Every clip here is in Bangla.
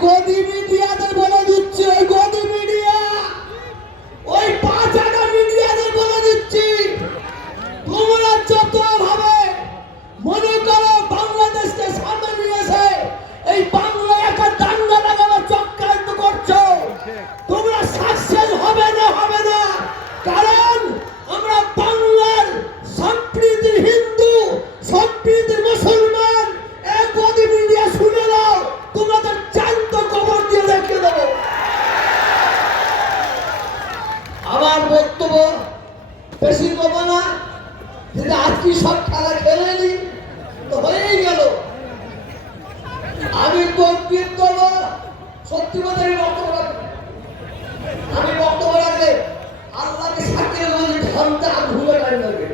quando বেশি দেব না। যদি আজকে সব খেলা খেলে নি তো হয়েই গেল। আমি কমপ্লিট করব সত্যি কথা আমি বক্তব্য রাখব। আমি বক্তব্য রাখলে আল্লাহকে বলি ঘণ্টা ঘুরে টাইম লাগে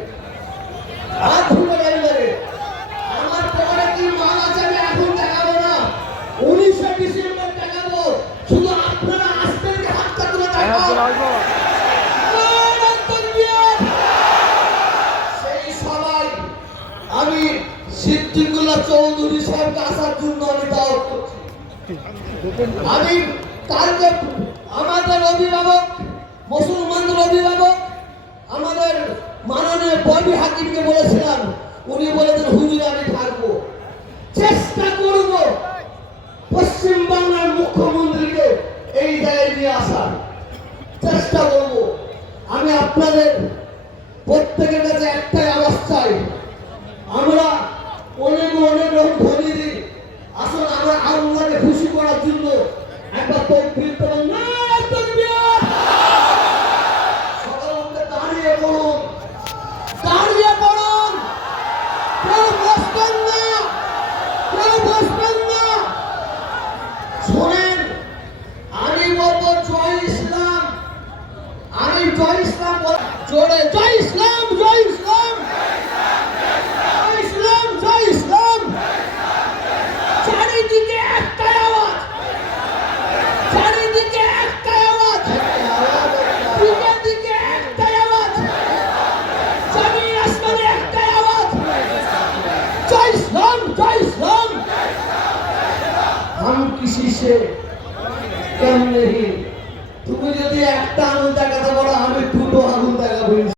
আর টাইম লাগে আমার পরে কি মাল আছে আমি এখন না। উনিশে ডিসেম্বর শুধু আপনারা আসবেন হাতটা তুলে দেখাবো সিদ্দিকুল্লাহ চৌধুরী সাহেবকে আসার জন্য আমি দাওয়াত করছি। আমি কালকে আমাদের অভিভাবক, মুসলমানদের অভিভাবক, আমাদের মাননীয় ববি হাকিমকে বলেছিলাম, উনি বলেছেন, হুজুর, আমি থাকব। চেষ্টা করব পশ্চিম বাংলার মুখ্যমন্ত্রীকে এই জায়গায় নিয়ে আসার। চেষ্টা করব। আমি আপনাদের প্রত্যেকের কাছে একটাই আওয়াজ চাই একবার তকবীর দেবেন না তকবীর সকাল উঠে দাঁড়িয়ে পড়ুন দাঁড়িয়ে পড়ুন কেউ বসবেন না না শোনেন আমি বলব জয় ইসলাম আমি জয় ইসলাম জোরে জয় ইসলাম জয় ইসলাম জয় ইসলাম জয় ইসলাম চারিদিকে একটাই আওয়াজ চারিদিকে একটাই আওয়াজ দিকে দিকে একটাই আওয়াজ জমিন আসমানে একটাই আওয়াজ জয় ইসলাম জয় ইসলাম বিশ্বে কেমন? তুমি যদি একটা আঙুল দেখাতে পারো আমি দুটো আঙুল দেখাবো।